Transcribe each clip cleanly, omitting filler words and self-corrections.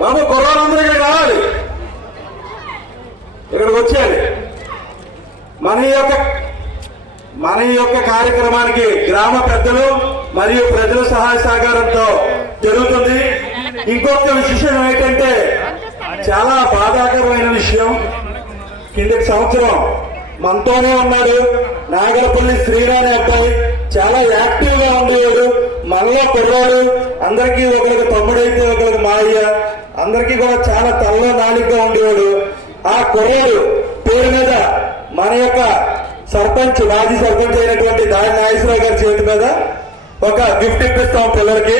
బాబు కుర్రాళ్ళందరూ ఇక్కడికి రావాలి, ఇక్కడికి వచ్చేయాలి. మన యొక్క కార్యక్రమానికి గ్రామ పెద్దలు మరియు ప్రజల సహాయ సహకారంతో జరుగుతుంది. ఇంకొక విశేషం ఏంటంటే చాలా బాధాకరమైన విషయం, కిందటి సంవత్సరం మనతోనే ఉన్నాడు నాగరపల్లి శ్రీరాణి అబ్బాయి, చాలా యాక్టివ్ గా ఉండేవాడు. మనలో కుర్రాడు, అందరికీ ఒకరికి తమ్ముడైతే ఒకరికి మాయ్య, అందరికీ కూడా చాలా తల్లో నాలికగా ఉండేవాడు. ఆ కుర్రాడు పేరు మీద మన యొక్క సర్పంచ్, మాజీ సర్పంచ్ అయినటువంటి దాడి నాగేశ్వరరావు గారి చేతి మీద ఒక గిఫ్ట్ ఇప్పిస్తాం పిల్లలకి.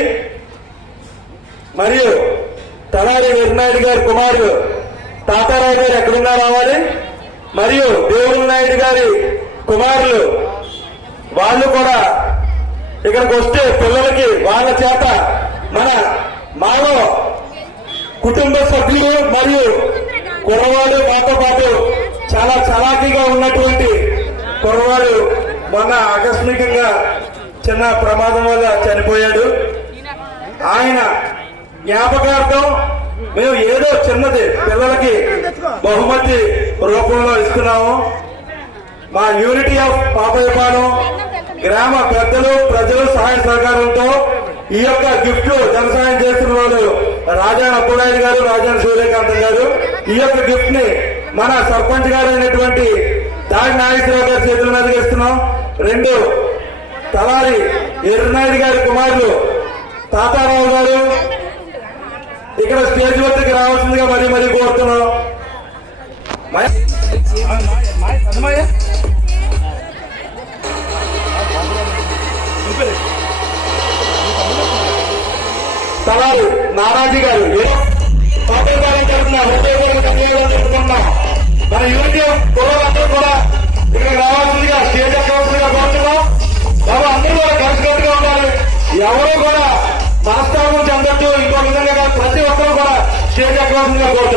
మరియు తలారి వీరనాయుడు గారి కుమారుడు తాతారావు గారు ఎక్కడున్నా రావాలి. మరియు దేవుడు నాయుడు గారి కుమారులు వాళ్ళు కూడా ఇక్కడికి వస్తే పిల్లలకి వాళ్ళ చేత మాలో కుటుంబ సభ్యులు మరియు కుర్రవాడు మాతో పాటు చాలా చలాకీగా ఉన్నటువంటి కుర్రవాడు మొన్న ఆకస్మికంగా చిన్న ప్రమాదం వల్ల చనిపోయాడు. ఆయన జ్ఞాపకార్థం మేము ఏదో చిన్నది పిల్లలకి బహుమతి రూపంలో ఇస్తున్నాము. మా యూనిటీ ఆఫ్ పాపయపాలెం గ్రామ పెద్దలు ప్రజలు సహాయ సహకారంతో ఈ యొక్క గిఫ్ట్ జనసాయం చేస్తున్న వాళ్ళు రాజాన్ అప్పుడాయుడు గారు, రాజాన్ సూర్యకాంతం గారు. ఈ యొక్క గిఫ్ట్ ని మన సర్పంచ్ గారు అయినటువంటి దాడి నాగేశ్వరరావు గారి చేతుల మీదకి ఇస్తున్నాం. రెండు తలారి ఎర్రనాయుడు గారి కుమారులు తాతారావు గారు ఇక్కడ స్టేజ్ వద్దకు రావాల్సిందిగా మరీ కోరుతున్నాం. తలారి నారాజీ గారు పాపకాలం చెప్తున్నాం. మన యూనిటీ కుర్రలందరూ కూడా ఇక్కడ రావాల్సిందిగా స్టేజ్ ఎక్కవలసిందిగా కోరుతున్నాం. బాబు అందరూ కూడా కలిసికట్టుగా ఉండాలి, ఎవరూ కూడా మనస్తాపం చెందొద్దు. ఇంకో విధంగా ప్రతి ఒక్కరూ కూడా స్టేజ్ ఎక్కవలసిందిగా కోరుతున్నాం.